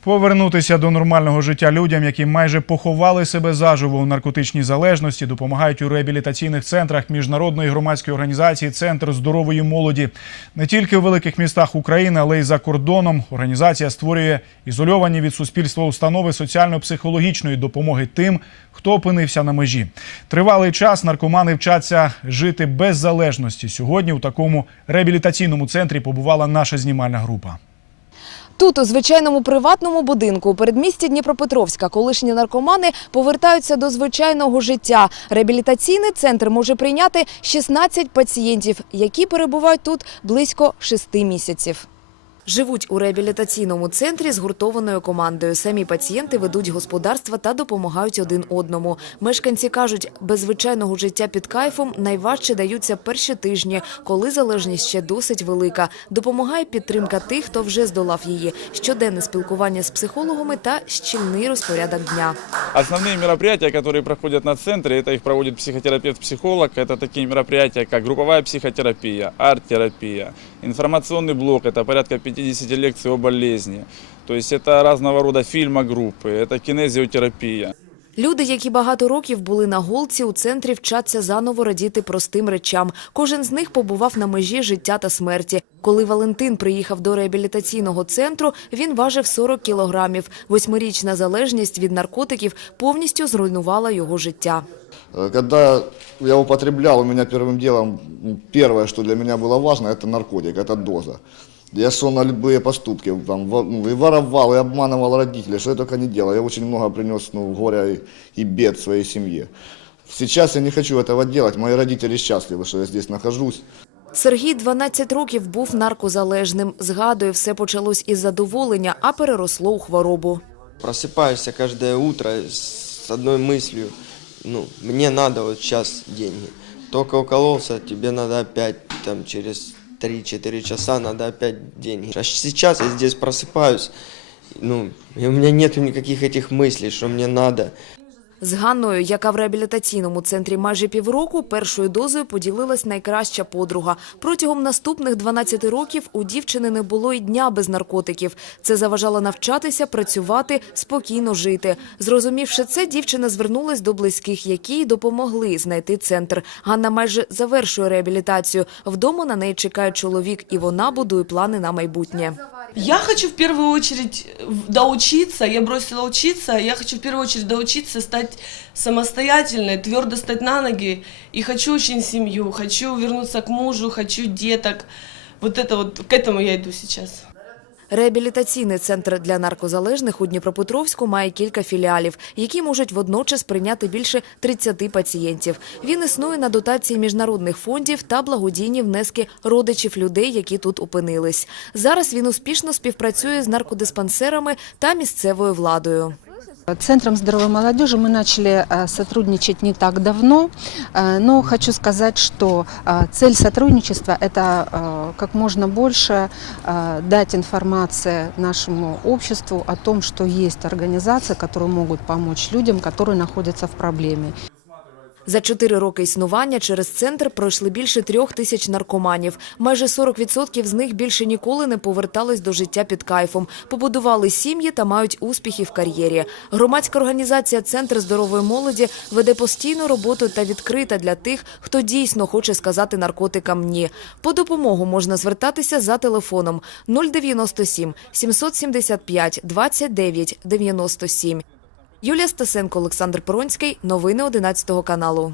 Повернутися до нормального життя людям, які майже поховали себе заживо у наркотичній залежності, допомагають у реабілітаційних центрах міжнародної громадської організації Центр здорової молоді. Не тільки в великих містах України, але й за кордоном. Організація створює ізольовані від суспільства установи соціально-психологічної допомоги тим, хто опинився на межі. Тривалий час наркомани вчаться жити без залежності. Сьогодні у такому реабілітаційному центрі побувала наша знімальна група. Тут, у звичайному приватному будинку у передмісті Дніпропетровська, колишні наркомани повертаються до звичайного життя. Реабілітаційний центр може прийняти 16 пацієнтів, які перебувають тут близько 6 місяців. Живуть у реабілітаційному центрі згуртованою командою. Самі пацієнти ведуть господарства та допомагають один одному. Мешканці кажуть, без звичайного життя під кайфом найважче даються перші тижні, коли залежність ще досить велика. Допомагає підтримка тих, хто вже здолав її, щоденне спілкування з психологами та щільний розпорядок дня. Основные мероприятия, которые проходят на центре, это их проводит психотерапевт-психолог. Это такие мероприятия, как групповая психотерапия, арт-терапия, информационный блок, это порядка 50 лекций о болезни. То есть это разного рода фильмогруппы, это кинезиотерапия. Люди, які багато років були на голці, у центрі вчаться заново радіти простим речам. Кожен з них побував на межі життя та смерті. Коли Валентин приїхав до реабілітаційного центру, він важив 40 кілограмів. Восьмирічна залежність від наркотиків повністю зруйнувала його життя. Э, Когда я употреблял, у меня первым делом, м, первое, что для меня было важно, это наркотик, это доза. Я шел на любые поступки, там, во- ну, и воровал, и обманывал родителей, что я только не делал. Я очень много принес ну, горя и, и бед своей семье. Сейчас я не хочу этого делать, мои родители счастливы, что я здесь нахожусь. Сергій 12 років був наркозалежним. Згадує, все почалось із задоволення, а переросло у хворобу. Просыпаешься каждое утро с одной мыслью, ну, мне надо вот сейчас деньги. Только укололся, тебе надо опять, там, через 3-4 часа надо опять деньги. А сейчас я здесь просыпаюсь, ну, и у меня нет никаких этих мыслей, что мне надо. З Ганною, яка в реабілітаційному центрі майже півроку, першою дозою поділилась найкраща подруга. Протягом наступних 12 років у дівчини не було й дня без наркотиків. Це заважало навчатися, працювати, спокійно жити. Зрозумівши це, дівчина звернулась до близьких, які й допомогли знайти центр. Ганна майже завершує реабілітацію. Вдома на неї чекає чоловік, і вона будує плани на майбутнє. Я хочу в первую очередь в- доучиться, я бросила учиться, я хочу в первую очередь доучиться, стать самостоятельной, твердо стать на ноги. И хочу очень семью, хочу вернуться к мужу, хочу деток. Вот это вот, к этому я иду сейчас. Реабілітаційний центр для наркозалежних у Дніпропетровську має кілька філіалів, які можуть водночас прийняти більше 30 пацієнтів. Він існує на дотації міжнародних фондів та благодійні внески родичів людей, які тут опинились. Зараз він успішно співпрацює з наркодиспансерами та місцевою владою. Центром здоровой молодежи мы начали э, сотрудничать не так давно, э, но хочу сказать, что э, цель сотрудничества – это э, как можно больше э, дать информации нашему обществу о том, что есть организации, которые могут помочь людям, которые находятся в проблеме. За чотири роки існування через центр пройшли більше трьох тисяч наркоманів. Майже 40% з них більше ніколи не повертались до життя під кайфом. Побудували сім'ї та мають успіхи в кар'єрі. Громадська організація Центр здорової молоді веде постійну роботу та відкрита для тих, хто дійсно хоче сказати наркотикам ні. По допомогу можна звертатися за телефоном 097 775 29 97. Юлія Стасенко, Олександр Поронський. Новини 11 каналу.